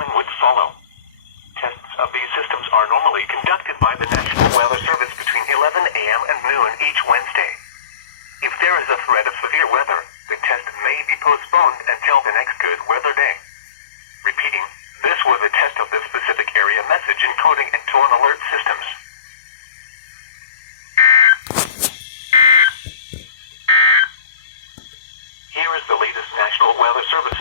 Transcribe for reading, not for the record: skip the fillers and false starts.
warning would follow. Tests of these systems are normally conducted by the National Weather Service between 11 a.m. and noon each Wednesday. If there is a threat of severe weather, the test may be postponed until the next good weather day. Repeating, this was a test of the specific area message encoding and tone alert systems. Here is the latest National Weather Service